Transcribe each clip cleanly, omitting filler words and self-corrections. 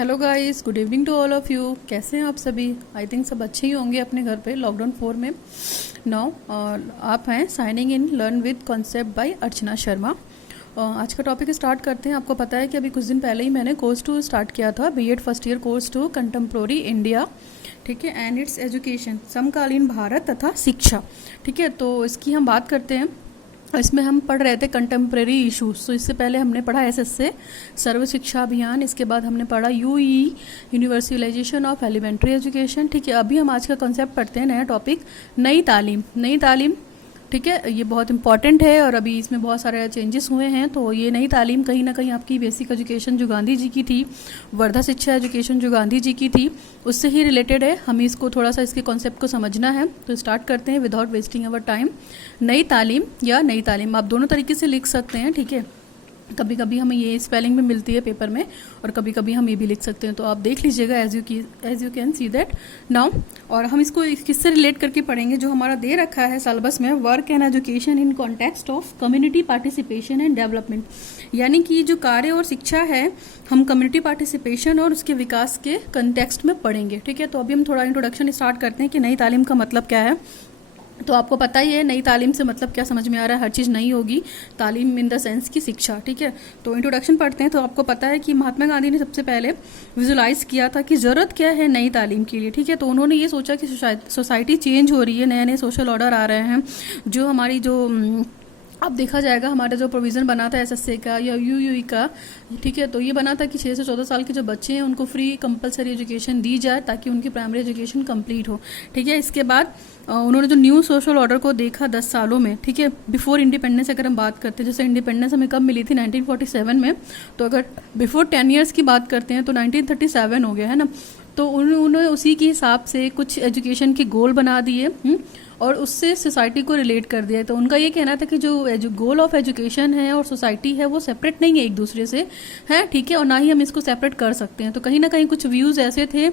Hello guys, good evening to all of you. कैसे हैं आप सभी? आई थिंक सब अच्छे ही होंगे अपने घर पे लॉकडाउन 4 में। नाउ आप हैं signing in learn with concept by Archana Sharma. आज का टॉपिक स्टार्ट करते हैं। आपको पता है कि अभी कुछ दिन पहले ही मैंने कोर्स 2 स्टार्ट किया था, B Ed first year course 2 contemporary India, ठीक है, एंड इट्स एजुकेशन, समकालीन भारत तथा शिक्षा। ठीक है, तो इसकी हम बात करते हैं। इसमें हम पढ़ रहे थे कंटेम्प्रेरी इशूज़। तो इससे पहले हमने पढ़ा एसएसए सर्व शिक्षा अभियान, इसके बाद हमने पढ़ा UE universalization of elementary education. ठीक है, अभी हम आज का कॉन्सेप्ट पढ़ते हैं, नया टॉपिक नई तालीम। नई तालीम, ठीक है, ये बहुत इंपॉर्टेंट है और अभी इसमें बहुत सारे चेंजेस हुए हैं। तो ये नई तालीम कहीं ना कहीं आपकी बेसिक एजुकेशन जो गांधी जी की थी, वर्धा शिक्षा एजुकेशन जो गांधी जी की थी, उससे ही रिलेटेड है। हमें इसको थोड़ा सा इसके कॉन्सेप्ट को समझना है। तो स्टार्ट करते हैं विदाउट वेस्टिंग अवर टाइम। नई तालीम या नई तालीम आप दोनों तरीके से लिख सकते हैं। ठीक है, कभी कभी हमें ये स्पेलिंग में मिलती है पेपर में और कभी कभी हम ये भी लिख सकते हैं। तो आप देख लीजिएगा as you can see that now. और हम इसको किससे रिलेट करके पढ़ेंगे, जो हमारा दे रखा है सिलेबस में, work and education in context of community participation and development. यानी कि जो कार्य और शिक्षा है हम कम्युनिटी पार्टिसिपेशन और उसके विकास के कंटेक्स्ट में पढ़ेंगे। ठीक है, तो अभी हम थोड़ा इंट्रोडक्शन स्टार्ट करते हैं कि नई तालीम का मतलब क्या है। तो आपको पता ही है नई तालीम से मतलब क्या समझ में आ रहा है, हर चीज़ नई होगी। तालीम इन द सेंस की शिक्षा। ठीक है, तो इंट्रोडक्शन पढ़ते हैं। तो आपको पता है कि महात्मा गांधी ने सबसे पहले विजुलाइज किया था कि ज़रूरत क्या है नई तालीम के लिए। ठीक है, तो उन्होंने ये सोचा कि सोसाइटी चेंज हो रही है, नए नए सोशल ऑर्डर आ रहे हैं, जो हमारी जो अब देखा जाएगा हमारा जो प्रोविज़न बना था एसएसए का या यूयूई का, ठीक है, तो ये बना था कि 6 से 14 साल के जो बच्चे हैं उनको फ्री कंपलसरी एजुकेशन दी जाए ताकि उनकी प्राइमरी एजुकेशन कंप्लीट हो। ठीक है, इसके बाद उन्होंने जो न्यू सोशल ऑर्डर को देखा 10 सालों में, ठीक है, बिफोर इंडिपेंडेंस अगर हम बात करते हैं, जैसे इंडिपेंडेंस हमें कब मिली थी 1947 में, तो अगर बिफोर 10 ईयर्स की बात करते हैं तो 1937 हो गया है ना। तो उन्होंने उसी के हिसाब से कुछ एजुकेशन के गोल बना दिए और उससे सोसाइटी को रिलेट कर दिया। तो उनका ये कहना था कि जो गोल ऑफ एजुकेशन है और सोसाइटी है वो सेपरेट नहीं है एक दूसरे से, है, ठीक है, और ना ही हम इसको सेपरेट कर सकते हैं। तो कहीं ना कहीं कुछ व्यूज़ ऐसे थे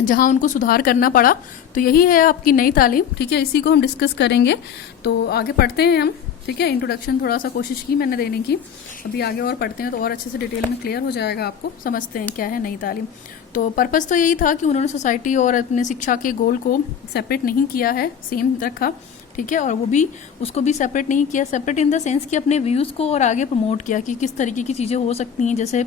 जहाँ उनको सुधार करना पड़ा। तो यही है आपकी नई तालीम। ठीक है, इसी को हम डिस्कस करेंगे। तो आगे पढ़ते हैं हम। ठीक है, इंट्रोडक्शन थोड़ा सा कोशिश की मैंने देने की, अभी आगे और पढ़ते हैं तो और अच्छे से डिटेल में क्लियर हो जाएगा आपको। समझते हैं क्या है नई तालीम। तो पर्पज़ तो यही था कि उन्होंने सोसाइटी और अपने शिक्षा के गोल को सेपरेट नहीं किया है, सेम रखा। ठीक है, और वो भी उसको भी सेपरेट नहीं किया, सेपरेट इन द सेंस कि अपने व्यूज़ को और आगे प्रमोट किया कि किस तरीके की चीज़ें हो सकती हैं। जैसे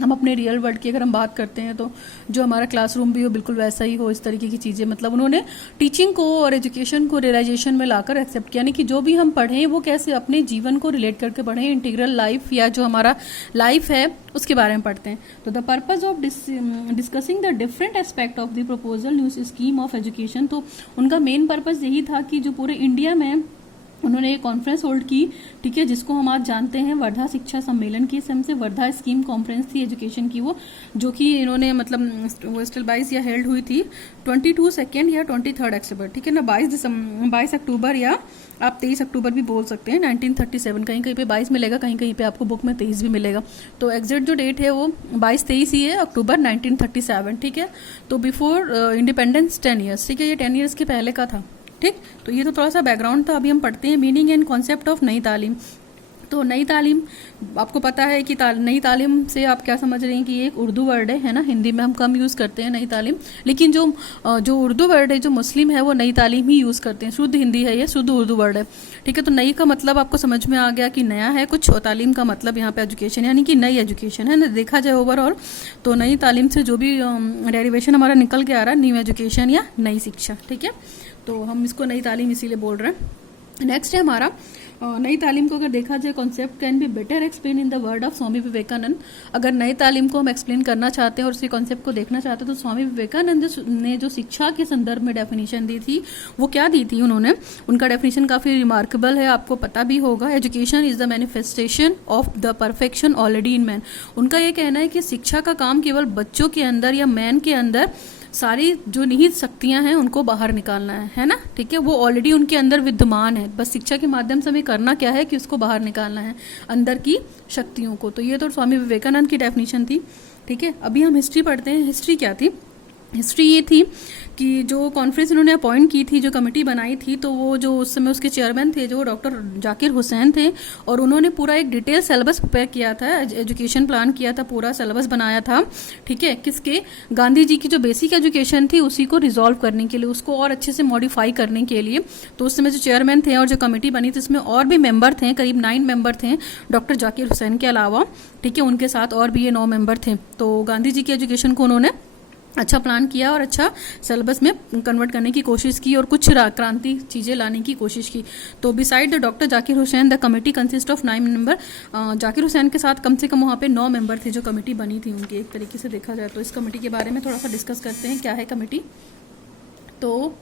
हम अपने रियल वर्ल्ड की अगर हम बात करते हैं तो जो हमारा क्लासरूम भी हो बिल्कुल वैसा ही हो, इस तरीके की चीज़ें। मतलब उन्होंने टीचिंग को और एजुकेशन को रियलाइजेशन में लाकर एक्सेप्ट किया, यानी कि जो भी हम पढ़ें वो कैसे अपने जीवन को रिलेट करके पढ़ें, इंटीग्रल लाइफ या जो हमारा लाइफ है उसके बारे में पढ़ते हैं। तो the purpose of discussing the different aspect of the proposal new scheme of education. तो उनका मेन पर्पज़ यही था कि जो पूरे इंडिया में उन्होंने एक कॉन्फ्रेंस होल्ड की, ठीक है, जिसको हम आज जानते हैं वर्धा शिक्षा सम्मेलन की सेम से वर्धा स्कीम कॉन्फ्रेंस थी एजुकेशन की, वो जो कि इन्होंने मतलब वो स्टिल 22 या हेल्ड हुई थी 22 सेकेंड या 23 अक्टूबर, ठीक है ना, 22 अक्टूबर या आप 23 अक्टूबर भी बोल सकते हैं 1937। कहीं कहीं पे 22 मिलेगा, कहीं कहीं पे आपको बुक में 23 भी मिलेगा। तो एग्जैक्ट जो डेट है वो 22-23 ही है, अक्टूबर 1937। ठीक है, तो बिफोर इंडिपेंडेंस 10 ईयर्स, ठीक है, ये 10 ईयर्स के पहले का था। ठीक, तो ये तो थोड़ा सा बैकग्राउंड था। अभी हम पढ़ते हैं meaning and concept of Nai तालीम। तो नई तालीम आपको पता है कि नई तालीम से आप क्या समझ रहे हैं कि ये एक उर्दू वर्ड है ना। हिंदी में हम कम यूज़ करते हैं नई तालीम, लेकिन जो उर्दू वर्ड है, जो मुस्लिम है वो नई तालीम ही यूज़ करते हैं। शुद्ध हिंदी है ये, शुद्ध उर्दू वर्ड है। ठीक है, तो नई का मतलब आपको समझ में आ गया कि नया है कुछ, और तालीम का मतलब यहाँ पे एजुकेशन यानी कि नई एजुकेशन है ना। देखा जाए ओवरऑल तो नई तालीम से जो भी डेरिवेशन हमारा निकल के आ रहा है, न्यू एजुकेशन या नई शिक्षा। ठीक है, तो हम इसको नई तालीम इसीलिए बोल रहे हैं। नेक्स्ट है हमारा नई तालीम को अगर देखा जाए, concept can be better explain in the word of Swami Vivekananda. अगर नई तालीम को हम एक्सप्लेन करना चाहते हैं और उसके कॉन्सेप्ट को देखना चाहते हैं तो स्वामी विवेकानंद ने जो शिक्षा के संदर्भ में डेफिनेशन दी थी वो क्या दी थी उन्होंने, उनका डेफिनेशन काफ़ी रिमार्केबल है, आपको पता भी होगा। Education is the manifestation of the perfection already in man. उनका ये कहना है कि शिक्षा का काम केवल बच्चों के अंदर या मैन के अंदर सारी जो निहित शक्तियां हैं उनको बाहर निकालना है ना। ठीक है, वो ऑलरेडी उनके अंदर विद्यमान है, बस शिक्षा के माध्यम से हमें करना क्या है कि उसको बाहर निकालना है अंदर की शक्तियों को। तो ये तो स्वामी विवेकानंद की डेफिनेशन थी। ठीक है, अभी हम हिस्ट्री पढ़ते हैं। हिस्ट्री क्या थी? हिस्ट्री ये थी कि जो कॉन्फ्रेंस इन्होंने अपॉइंट की थी, जो कमेटी बनाई थी, तो वो जो उस समय उसके चेयरमैन थे जो डॉक्टर जाकिर हुसैन थे, और उन्होंने पूरा एक डिटेल सिलेबस प्रिपेयर किया था, एजुकेशन प्लान किया था, पूरा सिलेबस बनाया था, ठीक है, किसके, गांधी जी की जो बेसिक एजुकेशन थी उसी को रिजॉल्व करने के लिए, उसको और अच्छे से मॉडिफाई करने के लिए। तो उस समय जो चेयरमैन थे और जो कमेटी बनी थी उसमें और भी मेंबर थे, करीब 9 मेंबर थे डॉक्टर जाकिर हुसैन के अलावा, ठीक है, उनके साथ और भी ये 9 मेंबर थे। तो गांधी जी की एजुकेशन को उन्होंने अच्छा प्लान किया और अच्छा सिलेबस में कन्वर्ट करने की कोशिश की और कुछ क्रांति चीज़ें लाने की कोशिश की। तो beside the doctor Zakir Hussain the committee consist of 9 member. Zakir Hussain के साथ कम से कम वहाँ पे 9 मेंबर थे जो कमेटी बनी थी उनकी, एक तरीके से देखा जाए तो। इस कमेटी के बारे में थोड़ा सा डिस्कस करते हैं, क्या है कमेटी। तो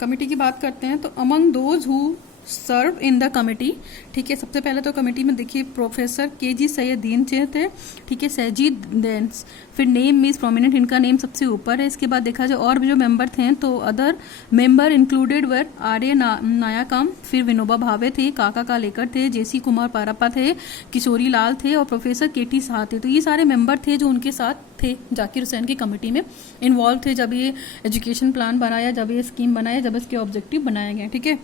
कमेटी की बात करते हैं तो among those who serve in the committee, ठीक है, सबसे पहले तो कमेटी में देखिए प्रोफेसर KG सैयदीन थे, ठीक है, सैजीद देंस, फिर नेम इज प्रोमिनेंट, इनका नेम सबसे ऊपर है। इसके बाद देखा जाए और भी जो मेंबर थे तो अदर मेंबर इंक्लूडेड वर आर्य नायाकाम, फिर विनोबा भावे थे, काका कालेकर थे, JC कुमार पारप्पा थे, किशोरी लाल थे और प्रोफेसर KT शाह थे। तो ये सारे मेंबर थे जो उनके साथ थे जाकिर हुसैन की कमेटी में इन्वॉल्व थे जब ये एजुकेशन प्लान बनाया, जब ये स्कीम बनाया, जब इसके ऑब्जेक्टिव बनाए गए, ठीक है।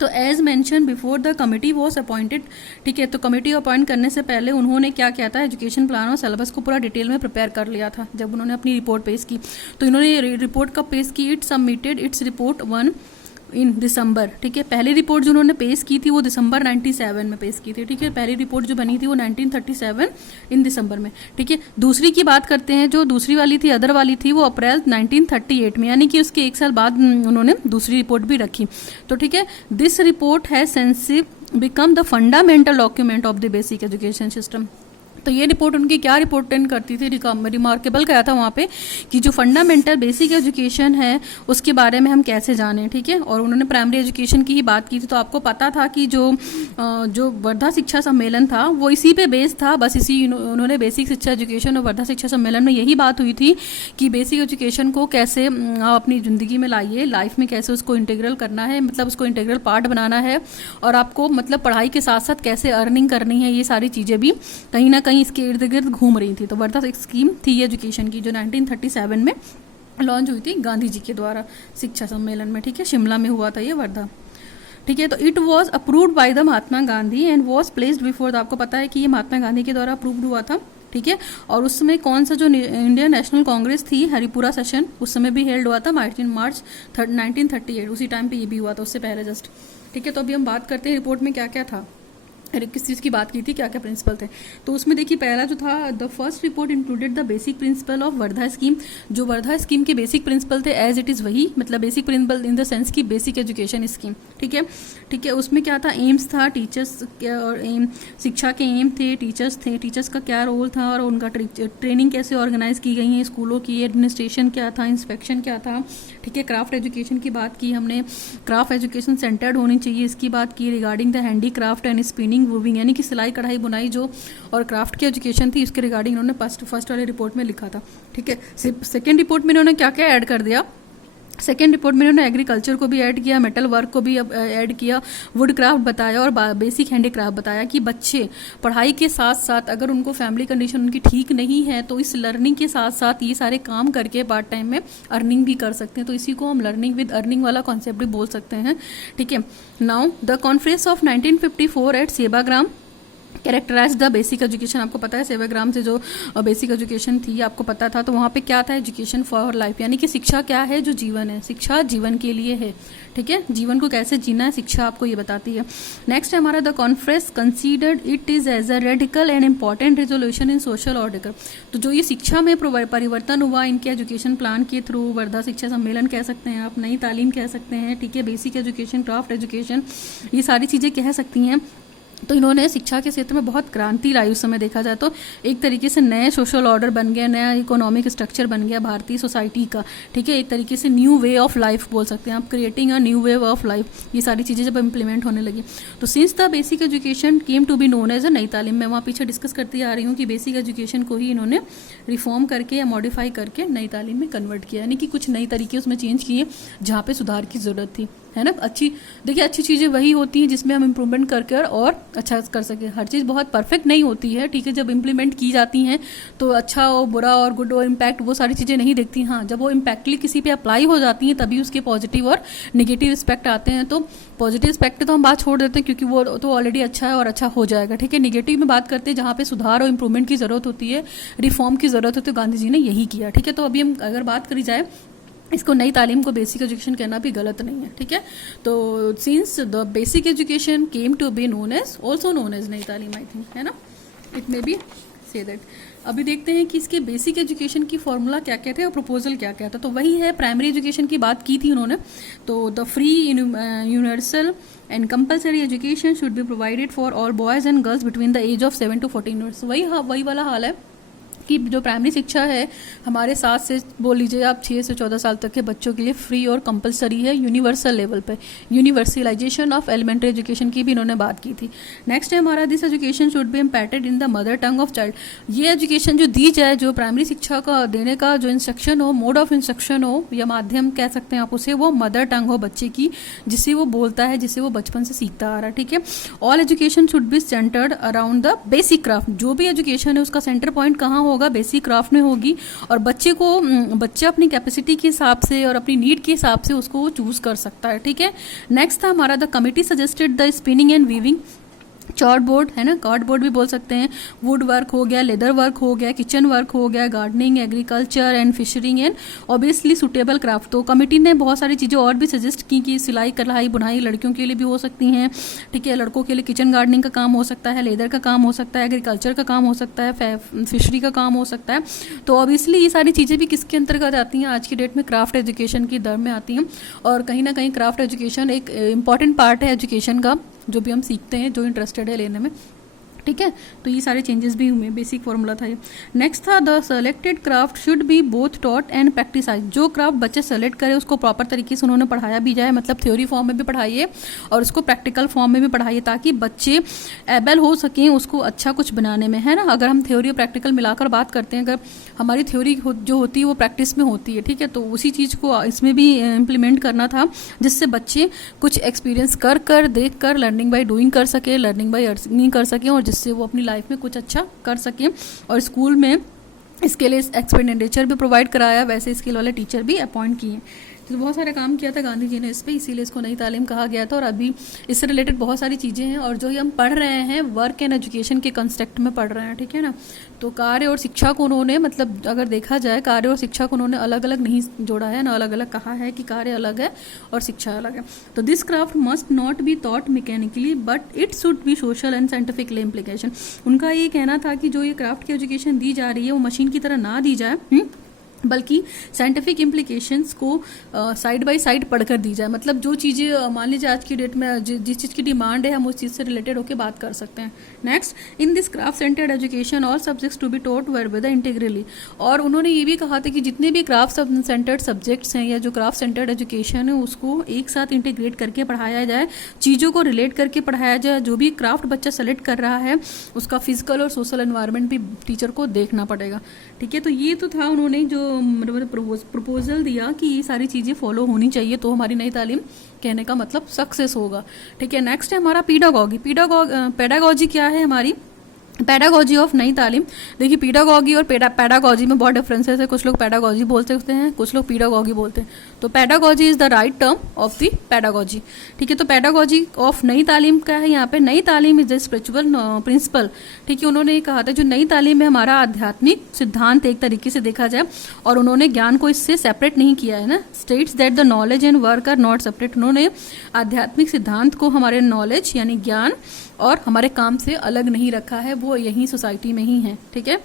तो as mention before the committee was appointed, ठीक है, तो कमेटी अपॉइंट करने से पहले उन्होंने क्या किया था, एजुकेशन प्लान और सिलेबस को पूरा डिटेल में प्रिपेयर कर लिया था जब उन्होंने अपनी रिपोर्ट पेश की। तो इन्होंने रिपोर्ट कब पेश की, इट सबमिटेड इट्स रिपोर्ट 1 इन दिसंबर, ठीक है। पहली रिपोर्ट जो उन्होंने पेश की थी वो दिसंबर 97 में पेश की थी, ठीक है। पहली रिपोर्ट जो बनी थी वो 1937 इन दिसंबर में, ठीक है। दूसरी की बात करते हैं, जो दूसरी वाली थी, अदर वाली थी, वो अप्रैल 1938 में, यानी कि उसके 1 साल बाद उन्होंने दूसरी रिपोर्ट भी रखी। तो ठीक है, दिस रिपोर्ट है since become the fundamental document of the basic education system. तो ये रिपोर्ट उनकी क्या रिपोर्टेंट करती थी, रिमार्केबल क्या था वहाँ पे कि जो फंडामेंटल बेसिक एजुकेशन है उसके बारे में हम कैसे जानें, ठीक है। और उन्होंने प्राइमरी एजुकेशन की ही बात की थी। तो आपको पता था कि जो वर्धा शिक्षा सम्मेलन था वो इसी पे बेस था, बस इसी उन्होंने बेसिक शिक्षा एजुकेशन और वर्धा शिक्षा सम्मेलन में यही बात हुई थी कि बेसिक एजुकेशन को कैसे आप अपनी ज़िंदगी में लाइए, लाइफ में कैसे उसको इंटीग्रल करना है, मतलब उसको इंटीग्रल पार्ट बनाना है, और आपको मतलब पढ़ाई के साथ साथ कैसे अर्निंग करनी है, ये सारी चीज़ें भी कहीं ना कहीं इसके इर्द गिर्द घूम रही थी। तो वर्धा एक स्कीम थी एजुकेशन की जो 1937 में लॉन्च हुई थी गांधी जी के द्वारा शिक्षा सम्मेलन में, ठीक है, शिमला में हुआ था ये वर्धा, ठीक है। तो it was approved by the Mahatma Gandhi and was placed before the, आपको पता है कि ये महात्मा गांधी के द्वारा अप्रूव्ड हुआ था, ठीक है। और उस समय कौन सा जो इंडियन नेशनल कांग्रेस थी, हरिपुरा सेशन उस समय भी हेल्ड हुआ था मार्च 1938, उसी टाइम पे ये भी हुआ था, उससे पहले जस्ट, ठीक है। तो अभी हम बात करते हैं रिपोर्ट में क्या क्या था, किस चीज़ की बात की थी, क्या क्या प्रिंसिपल थे। तो उसमें देखिए पहला जो था, the first report included the basic principle of Wardha scheme. जो वर्धा स्कीम के बेसिक प्रिंसिपल थे एज इट इज़ वही, मतलब basic principle in the sense की बेसिक एजुकेशन स्कीम, ठीक है, ठीक है। उसमें क्या था, एम्स था, टीचर्स और एम, शिक्षा के एम थे, टीचर्स थे, टीचर्स का क्या रोल था और उनका ट्रेनिंग कैसे ऑर्गेनाइज की गई है स्कूलों की, एडमिनिस्ट्रेशन क्या था, इंस्पेक्शन क्या था, ठीक है। क्राफ्ट एजुकेशन की बात की हमने, क्राफ्ट एजुकेशन सेंटर्ड होनी चाहिए, इसकी बात की। Regarding the handicraft and spinning weaving, यानी कि सिलाई कढ़ाई बुनाई जो और क्राफ्ट की एजुकेशन थी इसके रिगार्डिंग इन्होंने फर्स्ट वाले रिपोर्ट में लिखा था, ठीक है। सेकेंड रिपोर्ट में इन्होंने क्या क्या ऐड कर दिया, सेकेंड रिपोर्ट में इन्होंने एग्रीकल्चर को भी ऐड किया, मेटल वर्क को भी ऐड किया, वुड क्राफ्ट बताया और बेसिक हैंडी क्राफ्ट बताया कि बच्चे पढ़ाई के साथ साथ अगर उनको फैमिली कंडीशन उनकी ठीक नहीं है तो इस लर्निंग के साथ साथ ये सारे काम करके पार्ट टाइम में अर्निंग भी कर सकते हैं। तो इसी को हम लर्निंग विद अर्निंग वाला कॉन्सेप्ट भी बोल सकते हैं, ठीक है। Now the conference of 1954 at Sevagram characterize the basic education, आपको पता है सेवाग्राम से जो बेसिक एजुकेशन थी आपको पता था। तो वहाँ पे क्या था, एजुकेशन फॉर लाइफ, यानी कि शिक्षा क्या है, जो जीवन है, शिक्षा जीवन के लिए है, ठीक है। जीवन को कैसे जीना है शिक्षा आपको ये बताती है। नेक्स्ट है हमारा the conference considered it is as a radical and important resolution in social order. तो जो ये शिक्षा में परिवर्तन हुआ इनके एजुकेशन प्लान के थ्रू, वर्धा शिक्षा सम्मेलन कह सकते हैं आप, नई तालीम कह सकते हैं, ठीक है, बेसिक एजुकेशन, क्राफ्ट एजुकेशन, ये सारी चीज़ें कह सकती हैं। तो इन्होंने शिक्षा के क्षेत्र में बहुत क्रांति लाई। उस समय देखा जाए तो एक तरीके से नए सोशल ऑर्डर बन गया, नया इकोनॉमिक स्ट्रक्चर बन गया भारतीय सोसाइटी का, ठीक है। एक तरीके से न्यू वे ऑफ लाइफ बोल सकते हैं आप, creating a new way of life, ये सारी चीज़ें जब इम्प्लीमेंट होने लगी। तो since the basic education came to be known as a Nai Talim, मैं वहाँ पीछे डिस्कस करती आ रही हूँ कि बेसिक एजुकेशन को ही इन्होंने रिफॉर्म करके या मॉडिफाई करके नई तालीम में कन्वर्ट किया, यानी कि कुछ नई तरीके उसमें चेंज किए जहाँ पे सुधार की ज़रूरत थी। है ना। देखिए अच्छी चीज़ें वही होती हैं जिसमें हम इम्प्रूवमेंट करके और अच्छा कर सके। हर चीज़ बहुत परफेक्ट नहीं होती है, ठीक है। जब इम्प्लीमेंट की जाती हैं तो अच्छा और बुरा और गुड और इम्पैक्ट वो सारी चीज़ें नहीं दिखती। हाँ, जब वो इम्पैक्टली किसी पे अप्लाई हो जाती हैं तभी उसके पॉजिटिव और निगेटिव एस्पेक्ट आते हैं। तो पॉजिटिव एस्पेक्ट तो हम बात छोड़ देते हैं क्योंकि वो तो ऑलरेडी अच्छा है और अच्छा हो जाएगा, ठीक है। निगेटिव में बात करते हैं जहाँ पे सुधार और इम्प्रूवमेंट की ज़रूरत होती है, रिफॉर्म की ज़रूरत होती है, तो गांधी जी ने यही किया, ठीक है। तो अभी हम अगर बात करी जाए, इसको नई तालीम को बेसिक एजुकेशन कहना भी गलत नहीं है, ठीक है। तो since the basic education came to be known as also known as Nai Talim, I think, है ना, it may be say that. अभी देखते हैं कि इसके बेसिक एजुकेशन की फॉर्मूला क्या क्या थे और प्रपोजल क्या क्या था। तो वही है, प्राइमरी एजुकेशन की बात की थी उन्होंने। तो the free universal and compulsory education should be provided for all boys and girls between the age of 7 to 14 years. वही वाला हाल है कि जो प्राइमरी शिक्षा है हमारे 7 से बोल लीजिए आप 6 से 14 साल तक के बच्चों के लिए फ्री और कंपलसरी है यूनिवर्सल लेवल पे। यूनिवर्सलाइजेशन ऑफ एलिमेंट्री एजुकेशन की भी इन्होंने बात की थी। नेक्स्ट है हमारा, this education should be impacted in the mother tongue of child. ये एजुकेशन जो दी जाए, जो प्राइमरी शिक्षा का देने का जो इंस्ट्रक्शन हो, मोड ऑफ इंस्ट्रक्शन हो या माध्यम कह सकते हैं आप उसे, वो मदर टंग हो बच्चे की, जिससे वो बोलता है, जिससे वो बचपन से सीखता आ रहा है, ठीक है। All education should B centred around the basic craft. जो भी एजुकेशन है उसका सेंटर पॉइंट कहाँ होगा, बेसिक क्राफ्ट में होगी। और बच्चा अपनी कैपेसिटी के हिसाब से और अपनी नीड के हिसाब से उसको चूज कर सकता है, ठीक है। नेक्स्ट था हमारा, the committee suggested the spinning and weaving, cardboard, है ना, कार्ड बोर्ड भी बोल सकते हैं, वुड वर्क हो गया, लेदर वर्क हो गया, किचन वर्क हो गया, gardening, agriculture and fishing and obviously suitable craft. तो कमेटी ने बहुत सारी चीज़ें और भी सजेस्ट की कि सिलाई कढ़ाई बुनाई लड़कियों के लिए भी हो सकती हैं, ठीक है। लड़कों के लिए किचन गार्डनिंग का काम हो सकता है, लेदर का काम हो सकता है, एग्रीकल्चर का काम हो सकता है, फिशरी का काम हो सकता है। तो ऑब्वियसली ये सारी चीज़ें भी किसके अंतर्गत आती हैं, आज की डेट में क्राफ्ट एजुकेशन की दर में आती हैं। और कहीं ना कहीं क्राफ्ट एजुकेशन एक इंपॉर्टेंट पार्ट है एजुकेशन का, जो भी हम सीखते हैं, जो इंटरेस्टेड है लेने में, ठीक है। तो ये सारे चेंजेस भी हुए, बेसिक फॉर्मूला था ये। नेक्स्ट था, the selected craft should be both taught and practise. जो क्राफ्ट बच्चे सेलेक्ट करे उसको प्रॉपर तरीके से उन्होंने पढ़ाया भी जाए, मतलब थ्योरी फॉर्म में भी पढ़ाइए और उसको प्रैक्टिकल फॉर्म में भी पढ़ाइए, ताकि बच्चे एबल हो सकें उसको अच्छा कुछ बनाने में, है ना। अगर हम थ्योरी और प्रैक्टिकल मिलाकर बात करते हैं, अगर हमारी थ्योरी जो होती है वो प्रैक्टिस में होती है, ठीक है, तो उसी चीज़ को इसमें भी इम्प्लीमेंट करना था, जिससे बच्चे कुछ एक्सपीरियंस कर देख कर लर्निंग बाय डूइंग कर सके, लर्निंग बाय अर्निंग कर सकें, और जिससे वो अपनी लाइफ में कुछ अच्छा कर सकें। और स्कूल में इसके लिए एक्सपेंडिचर भी प्रोवाइड कराया, वैसे स्किल वाले टीचर भी अपॉइंट किए। तो बहुत सारा काम किया था गांधी जी ने इस पर, इसीलिए इसको नई तालीम कहा गया था। और अभी इससे रिलेटेड बहुत सारी चीज़ें हैं, और जो ही हम पढ़ रहे हैं वर्क एंड एजुकेशन के कंसेप्ट में पढ़ रहे हैं, ठीक है ना। तो कार्य और शिक्षा को उन्होंने, मतलब अगर देखा जाए, कार्य और शिक्षा को उन्होंने अलग अलग नहीं जोड़ा है ना, अलग अलग कहा है कि कार्य अलग है और शिक्षा अलग है। तो this craft must not be taught mechanically but it should be social and scientifically implication. उनका ये कहना था कि जो ये क्राफ्ट की एजुकेशन दी जा रही है वो मशीन की तरह ना दी जाए, बल्कि साइंटिफिक इम्प्लीकेशंस को साइड बाय साइड पढ़कर दी जाए। मतलब जो चीज़ें मान लीजिए आज की डेट में जिस चीज़ की डिमांड है, हम उस चीज़ से रिलेटेड होकर बात कर सकते हैं। Next, in this craft centred education all subjects to be taught with integrally. और उन्होंने ये भी कहा था कि जितने भी क्राफ्ट सेंटर्ड सब्जेक्ट्स हैं या जो क्राफ्ट सेंटर्ड एजुकेशन है उसको एक साथ इंटीग्रेट करके पढ़ाया जाए, चीज़ों को रिलेट करके पढ़ाया जाए। जो भी क्राफ्ट बच्चा सेलेक्ट कर रहा है उसका फिजिकल और सोशल एनवायरनमेंट भी टीचर को देखना पड़ेगा, ठीक है। तो ये तो था उन्होंने जो प्रपोजल दिया कि ये सारी चीज़ें फॉलो होनी चाहिए, तो हमारी नई तालीम कहने का मतलब सक्सेस होगा, ठीक है। नेक्स्ट है हमारा पीडागॉगी। पेडागॉजी क्या है हमारी, पैडागॉजी ऑफ नई तालीम। देखिए पीडागॉगी और पैडागॉजी में बहुत डिफरेंसेस है। कुछ लोग पैडागॉजी बोलते हैं, कुछ लोग पीडागॉगी बोलते हैं। तो pedagogy is the right term of the pedagogy, ठीक है। तो पैडागॉजी ऑफ नई तालीम क्या है यहाँ पे, नई Talim is the spiritual principal, ठीक है। उन्होंने कहा था जो नई तालीम में हमारा आध्यात्मिक सिद्धांत एक तरीके से देखा जाए, और उन्होंने ज्ञान को इससे सेपरेट नहीं किया है ना। States that the knowledge and work are not separate. उन्होंने आध्यात्मिक सिद्धांत को हमारे नॉलेज यानी ज्ञान और हमारे काम से अलग नहीं रखा है, वो यही सोसाइटी में ही है, ठीक है।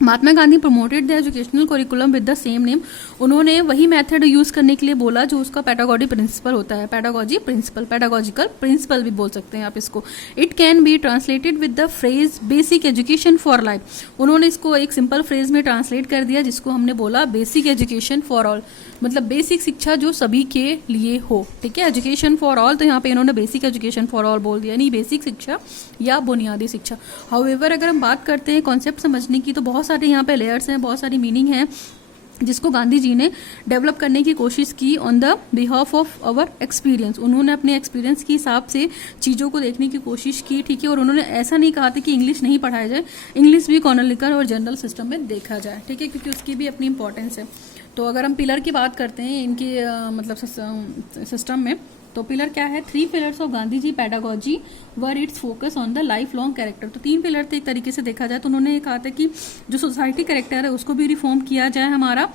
Mahatma Gandhi promoted the educational curriculum with the same name. उन्होंने वही मेथड यूज करने के लिए बोला जो उसका पैडागॉजी प्रिंसिपल होता है। पैडागॉजी प्रिंसिपल, पैडागॉजिकल प्रिंसिपल भी बोल सकते हैं आप इसको। It can be translated with the phrase basic education for life. उन्होंने इसको एक सिंपल फ्रेज में ट्रांसलेट कर दिया, जिसको हमने बोला बेसिक एजुकेशन फॉर ऑल, मतलब बेसिक शिक्षा जो सभी के लिए हो, ठीक है। एजुकेशन फॉर ऑल, तो यहाँ पे इन्होंने बेसिक एजुकेशन फॉर ऑल बोल दिया, यानी बेसिक शिक्षा या बुनियादी शिक्षा। हाउएवर अगर हम बात करते हैं कॉन्सेप्ट समझने की, तो बहुत सारे यहाँ पे लेयर्स हैं, बहुत सारी मीनिंग है। जिसको गांधी जी ने डेवलप करने की कोशिश की on the behalf of our experience. उन्होंने अपने एक्सपीरियंस के हिसाब से चीज़ों को देखने की कोशिश की, ठीक है। और उन्होंने ऐसा नहीं कहा था कि इंग्लिश नहीं पढ़ाया जाए, इंग्लिश भी कॉनलिकर और जनरल सिस्टम में देखा जाए, ठीक है, क्योंकि उसकी भी अपनी इंपॉर्टेंस है। तो अगर हम पिलर की बात करते हैं इनके मतलब सिस्टम में, तो पिलर क्या है? 3 pillars of Gandhi ji pedagogy where its focus on the life long character. तो 3 पिलर थे एक तरीके से देखा जाए तो। उन्होंने ये कहा था कि जो सोसाइटी कैरेक्टर है उसको भी रिफॉर्म किया जाए हमारा,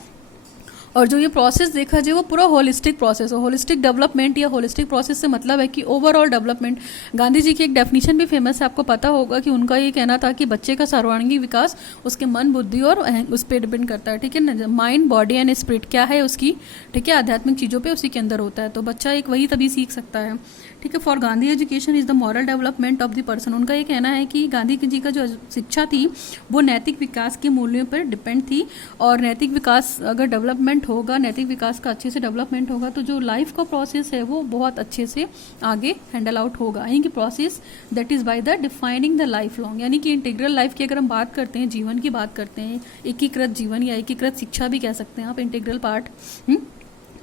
और जो ये प्रोसेस देखा जाए वो पूरा होलिस्टिक प्रोसेस हो। होलिस्टिक डेवलपमेंट या होलिस्टिक प्रोसेस से मतलब है कि ओवरऑल डेवलपमेंट। गांधी जी की एक डेफिनेशन भी फेमस है, आपको पता होगा कि उनका ये कहना था कि बच्चे का सर्वांगीण विकास उसके मन, बुद्धि और उस पर डिपेंड करता है, ठीक है ना। माइंड, बॉडी एंड स्पिरिट क्या है उसकी, ठीक है, आध्यात्मिक चीज़ों पे उसी के अंदर होता है। तो बच्चा एक वही तभी सीख सकता है, ठीक है। For Gandhi education is the moral development of the person. उनका ये कहना है कि गांधी जी का जो शिक्षा थी वो नैतिक विकास के मूल्यों पर डिपेंड थी, और नैतिक विकास अगर डेवलपमेंट होगा, नैतिक विकास का अच्छे से डेवलपमेंट होगा, तो जो लाइफ का प्रोसेस है वो बहुत अच्छे से आगे हैंडल आउट होगा। यानी कि process that is by the defining the life long, यानी कि इंटीग्रल लाइफ की अगर हम बात करते हैं, जीवन की बात करते हैं, एकीकृत जीवन या एकीकृत शिक्षा भी कह सकते हैं आप, इंटीग्रल पार्ट,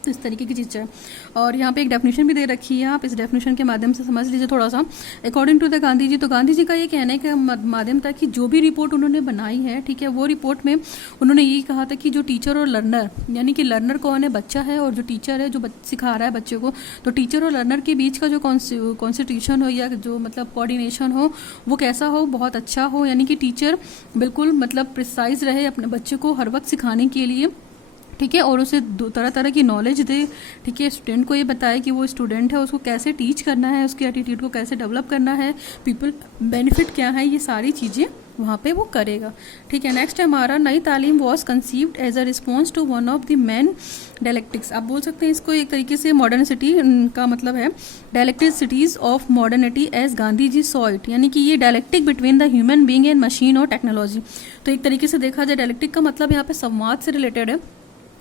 तो इस तरीके की चीज़ है। और यहाँ पे एक डेफिनेशन भी दे रखी है, आप इस डेफिनेशन के माध्यम से समझ लीजिए थोड़ा सा। According to the Gandhi ji, तो गांधी जी का ये कहने के माध्यम था कि जो भी रिपोर्ट उन्होंने बनाई है, ठीक है, वो रिपोर्ट में उन्होंने यही कहा था कि जो टीचर और लर्नर, यानी कि लर्नर कौन है? बच्चा है, और जो टीचर है जो सिखा रहा है बच्चे को, तो टीचर और लर्नर के बीच का जो कॉन्स्टिट्यूशन हो या जो मतलब कोऑर्डिनेशन हो वो कैसा हो? बहुत अच्छा हो। यानी कि टीचर बिल्कुल मतलब प्रिसाइज रहे अपने बच्चे को हर वक्त सिखाने के लिए, ठीक है, और उसे तरह तरह की नॉलेज दे, ठीक है। स्टूडेंट को ये बताए कि वो स्टूडेंट है, उसको कैसे टीच करना है, उसकी एटीट्यूड को कैसे डेवलप करना है, पीपल बेनिफिट क्या है, ये सारी चीज़ें वहाँ पे वो करेगा, ठीक है। नेक्स्ट है हमारा Nai Talim was conceived as a response to one of the main dialectics. आप बोल सकते हैं इसको एक तरीके से मॉडर्निटी का मतलब है dialecticities of modernity as Gandhi ji saw it, यानी कि ये dialectic between the human being and machine और टेक्नोलॉजी। तो एक तरीके से देखा जाए डायलेक्टिक का मतलब यहाँ पे संवाद से रिलेटेड है,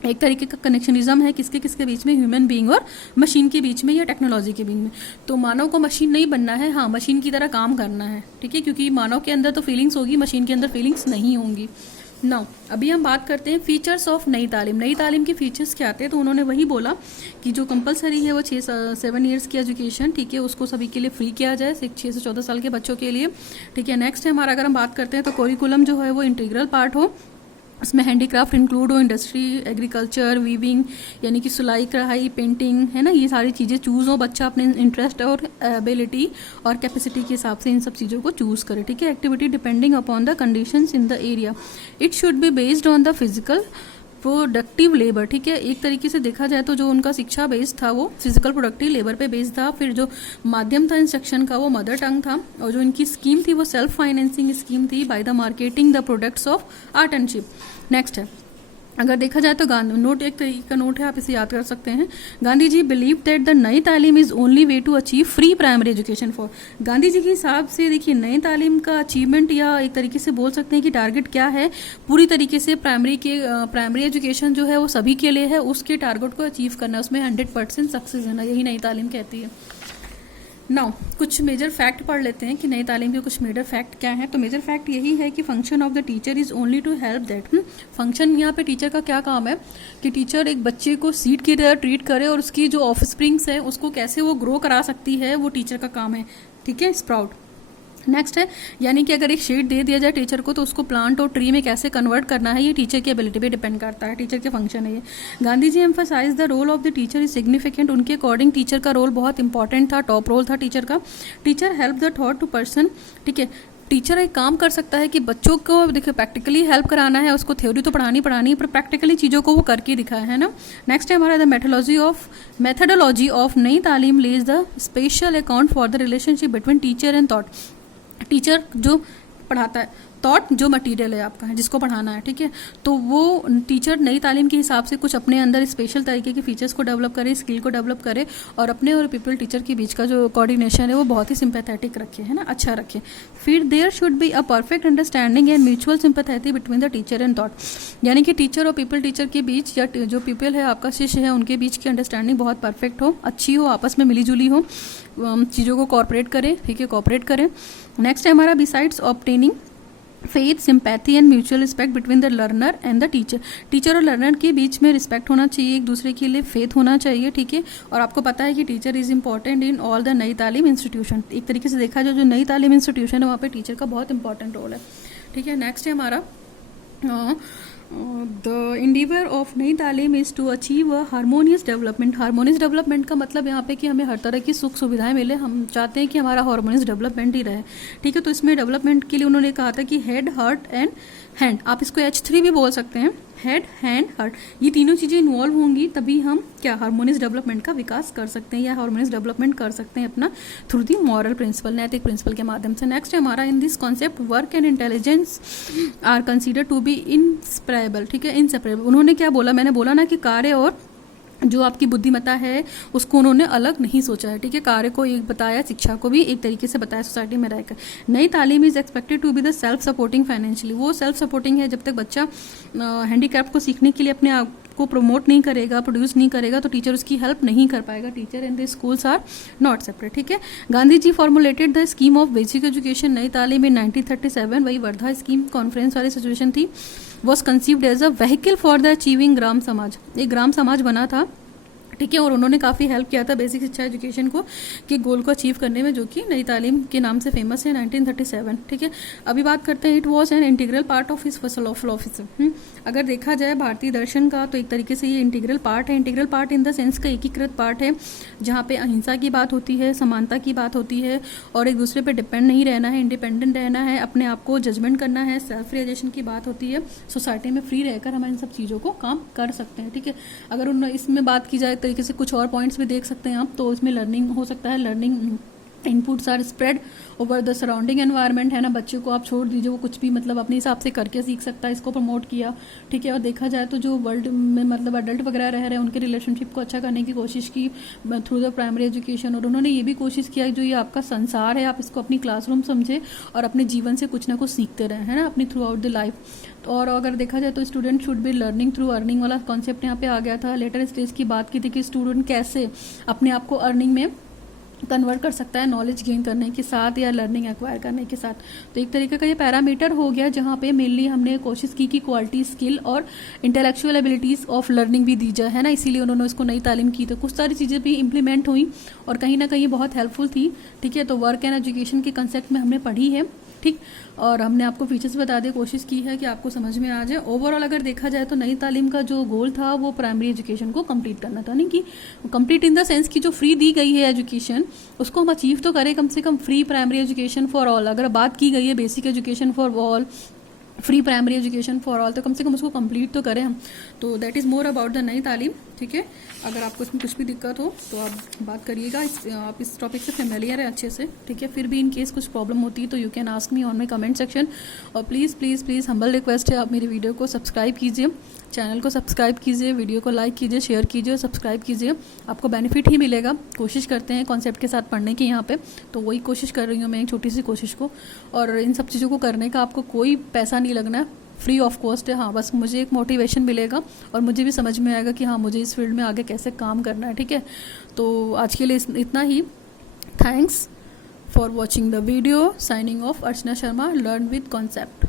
एक तरीके का कनेक्शनिज्म है किसके किसके बीच में? ह्यूमन बीइंग और मशीन के बीच में या टेक्नोलॉजी के बीच में। तो मानव को मशीन नहीं बनना है, हाँ मशीन की तरह काम करना है, ठीक है, क्योंकि मानव के अंदर तो फीलिंग्स होगी, मशीन के अंदर फीलिंग्स नहीं होंगी। नाउ अभी हम बात करते हैं फीचर्स ऑफ नई तालीम। नई तालीम के फीचर्स क्या आते हैं? तो उन्होंने वही बोला कि जो कंपलसरी है वो 7 ईयर्स की एजुकेशन, ठीक है, उसको सभी के लिए फ्री किया जाए, 6 से 14 साल के बच्चों के लिए, ठीक है। नेक्स्ट है हमारा, अगर हम बात करते हैं तो करिकुलम जो है वो इंटीग्रल पार्ट हो, उसमें हैंडीक्राफ्ट इंक्लूड हो, इंडस्ट्री, एग्रीकल्चर, वीविंग, यानी कि सिलाई, कढ़ाई, पेंटिंग, है ना, ये सारी चीज़ें चूज़ हो, बच्चा अपने इंटरेस्ट और एबिलिटी और कैपेसिटी के हिसाब से इन सब चीज़ों को चूज़ करे, ठीक है। Activity depending upon the conditions in the area, it should be based on the physical productive labour, ठीक है। एक तरीके से देखा जाए तो जो उनका शिक्षा बेस्ड था वो फिजिकल प्रोडक्टिव लेबर पे बेस्ड था। फिर जो माध्यम था इंस्ट्रक्शन का वो मदर टंग था, और जो इनकी स्कीम थी वो सेल्फ फाइनेंसिंग स्कीम थी by the marketing the products of art and ship. Next है, अगर देखा जाए तो नोट एक तरीके का नोट है, आप इसे याद कर सकते हैं। Gandhi ji believe that the Nai Talim is only way to achieve free primary education for. Gandhi ji के हिसाब से देखिए नई तालीम का अचीवमेंट या एक तरीके से बोल सकते हैं कि टारगेट क्या है, पूरी तरीके से प्राइमरी एजुकेशन जो है वो सभी के लिए है, उसके टारगेट को अचीव करना, उसमें 100% सक्सेस है ना, यही नई तालीम कहती है। नाउ कुछ मेजर फैक्ट पढ़ लेते हैं कि नई तालीम के कुछ मेजर फैक्ट क्या है। तो मेजर फैक्ट यही है कि function of the teacher is only to help that. Function यहाँ पे टीचर का क्या काम है कि टीचर एक बच्चे को सीड की तरह ट्रीट करे, और उसकी जो ऑफ स्प्रिंग्स है उसको कैसे वो ग्रो करा सकती है, वो टीचर का काम है, ठीक है, स्प्राउट। नेक्स्ट है, यानी कि अगर एक शेड दे दिया जाए टीचर को तो उसको प्लांट और ट्री में कैसे कन्वर्ट करना है, ये टीचर की एबिलिटी पे डिपेंड करता है, टीचर के फंक्शन है ये। Gandhi ji emphasise the role of the teacher is significant. उनके अकॉर्डिंग टीचर का रोल बहुत इंपॉर्टेंट था, टॉप रोल था टीचर का। Teacher help the taught to person, ठीक है, टीचर एक काम कर सकता है कि बच्चों को देखिए प्रैक्टिकली हेल्प कराना है, उसको थ्योरी तो पढ़ानी पर प्रैक्टिकली चीज़ों को वो करके दिखाया है ना। नेक्स्ट है हमारा द मेथोडोलॉजी ऑफ नई तालीम लेज the special account for the relationship between teacher and thought. Teacher जो पढ़ाता है, थॉट जो मटेरियल है आपका है जिसको पढ़ाना है, ठीक है, तो वो टीचर नई तालीम के हिसाब से कुछ अपने अंदर स्पेशल तरीके के फीचर्स को डेवलप करे, स्किल को डेवलप करे, और अपने और पीपल टीचर के बीच का जो कोऑर्डिनेशन है वो बहुत ही सिंपैथेटिक रखे, है ना, अच्छा रखे। फिर there should be a perfect understanding and mutual sympathy between the teacher and thought, यानी कि टीचर और पीपल टीचर के बीच या जो पीपल है आपका शिष्य है उनके बीच की अंडरस्टैंडिंग बहुत परफेक्ट हो, अच्छी हो, आपस में मिली जुली हो, चीज़ों को कॉर्पोरेट करें, ठीक है, कॉर्पोरेट करें। नेक्स्ट है हमारा besides obtaining faith, sympathy and mutual respect between the learner and the teacher. Teacher और लर्नर के बीच में रिस्पेक्ट होना चाहिए, एक दूसरे के लिए फेथ होना चाहिए, ठीक है। और आपको पता है कि teacher is important in all the Nai तालीम इंस्टीट्यूशन। एक तरीके से देखा जाए जो नई तालीम इंस्टीट्यूशन है वहाँ पे टीचर का बहुत इंपॉर्टेंट रोल है, ठीक है। नेक्स्ट है हमारा the Endeavour of Nai Talim is to achieve a harmonious development. Harmonious development का मतलब यहाँ पे कि हमें हर तरह की सुख सुविधाएं मिले, हम चाहते हैं कि हमारा हारमोनियस डेवलपमेंट ही रहे, ठीक है। तो इसमें डेवलपमेंट के लिए उन्होंने कहा था कि हेड, हार्ट एंड हैंड, आप इसको H3 भी बोल सकते हैं, हेड, हैंड, हार्ट, ये तीनों चीज़ें इन्वॉल्व होंगी तभी हम क्या हारमोनियस डेवलपमेंट का विकास कर सकते हैं या हारमोनियस डेवलपमेंट कर सकते हैं अपना थ्रू दी मॉरल प्रिंसिपल, नैतिक प्रिंसिपल के माध्यम से। नेक्स्ट है हमारा in this concept work and intelligence are consider to be inseparable, ठीक है, इनसेपरेबल। उन्होंने क्या बोला, मैंने बोला ना कि कार्य और जो आपकी बुद्धिमत्ता है उसको उन्होंने अलग नहीं सोचा है, ठीक है। कार्य को एक बताया, शिक्षा को भी एक तरीके से बताया सोसाइटी में रहकर। Nai Talim is expected to be the self supporting financially. वो सेल्फ सपोर्टिंग है, जब तक बच्चा हैंडीकैप को सीखने के लिए अपने आप को प्रमोट नहीं करेगा, प्रोड्यूस नहीं करेगा, तो टीचर उसकी हेल्प नहीं कर पाएगा। Teacher and the schools are not separate, ठीक है। Gandhi ji formulated the scheme of basic education Nai Talim in 1937। वही वर्धा स्कीम कॉन्फ्रेंस वाली सिचुएशन थी, was conceived as a vehicle for the achieving gram samaj. एक ग्राम समाज बना था, ठीक है। और उन्होंने काफ़ी हेल्प किया था बेसिक शिक्षा एजुकेशन को कि गोल को अचीव करने में, जो कि नई तालीम के नाम से फेमस है 1937, ठीक है। अभी बात करते हैं it was an integral part of his philosophy. अगर देखा जाए भारतीय दर्शन का तो एक तरीके से ये इंटीग्रल पार्ट है। Integral part in the sense का एकीकृत पार्ट है, जहाँ पे अहिंसा की बात होती है, समानता की बात होती है, और एक दूसरे पे डिपेंड नहीं रहना है, इंडिपेंडेंट रहना है, अपने आप को जजमेंट करना है, सेल्फ रियलाइजेशन की बात होती है। सोसाइटी में फ्री रहकर हम इन सब चीज़ों को काम कर सकते हैं, ठीक है। अगर उन इसमें बात की जाए तरीके से कुछ और पॉइंट्स भी देख सकते हैं आप, तो इसमें लर्निंग हो सकता है, learning inputs are spread over the surrounding environment, है ना। बच्चे को आप छोड़ दीजिए, वो कुछ भी मतलब अपने हिसाब से करके सीख सकता है, इसको प्रमोट किया, ठीक है। और देखा जाए तो जो वर्ल्ड में मतलब अडल्ट वगैरह रह रहे हैं उनके रिलेशनशिप को अच्छा करने की कोशिश की थ्रू द प्राइमरी एजुकेशन। और उन्होंने ये भी कोशिश किया जो ये आपका संसार है, आप इसको अपनी क्लासरूम समझे और अपने जीवन से कुछ ना कुछ सीखते रहें, है ना, अपनी थ्रू आउट द लाइफ। और अगर देखा जाए तो student should be learning through earning वाला कॉन्सेप्ट यहाँ पे आ गया था। लेटर स्टेज की बात की थी कि स्टूडेंट कैसे अपने आप को अर्निंग में कन्वर्ट कर सकता है, नॉलेज गेन करने के साथ या लर्निंग एक्वायर करने के साथ। तो एक तरीके का ये पैरामीटर हो गया जहाँ पे मेनली हमने कोशिश की कि क्वालिटी, स्किल और इंटेलेक्चुअल एबिलिटीज़ ऑफ लर्निंग भी दी जाए, है ना। इसीलिए उन्होंने इसको नई तालीम की, तो कुछ सारी चीज़ें भी इंप्लीमेंट हुई और कहीं ना कहीं बहुत हेल्पफुल थी, ठीक है। तो वर्क एंड एजुकेशन के कंसेप्ट में हमने पढ़ी है, ठीक। और हमने आपको फीचर्स बता दें, कोशिश की है कि आपको समझ में आ जाए। ओवरऑल अगर देखा जाए तो नई तालीम का जो गोल था वो प्राइमरी एजुकेशन को कंप्लीट करना था, नहीं कि कंप्लीट इन द सेंस की जो फ्री दी गई है एजुकेशन उसको हम अचीव तो करें, कम से कम free primary education for all. अगर बात की गई है basic education for all, free primary education for all, तो कम से कम उसको कंप्लीट तो करें हम। तो that is more about the Nai तालीम, ठीक है। अगर आपको इसमें कुछ भी दिक्कत हो तो आप बात करिएगा, आप इस टॉपिक से फेमिलियर है अच्छे से, ठीक है। फिर भी इन केस कुछ प्रॉब्लम होती है तो you can ask me on my comment section. और please please please humble request है, आप मेरी वीडियो को सब्सक्राइब कीजिए, चैनल को सब्सक्राइब कीजिए, वीडियो को लाइक कीजिए, शेयर कीजिए और सब्सक्राइब कीजिए, आपको बेनिफिट ही मिलेगा। कोशिश करते हैं कॉन्सेप्ट के साथ पढ़ने की यहाँ पे, तो वही कोशिश कर रही हूँ मैं, एक छोटी सी कोशिश को। और इन सब चीज़ों को करने का आपको कोई पैसा नहीं लगना है, फ्री ऑफ कॉस्ट है। हाँ, बस मुझे एक मोटिवेशन मिलेगा और मुझे भी समझ में आएगा कि हाँ मुझे इस फील्ड में आगे कैसे काम करना है, ठीक है। तो आज के लिए इतना ही। Thanks for watching the video. Signing off Archana Sharma, learn with concept.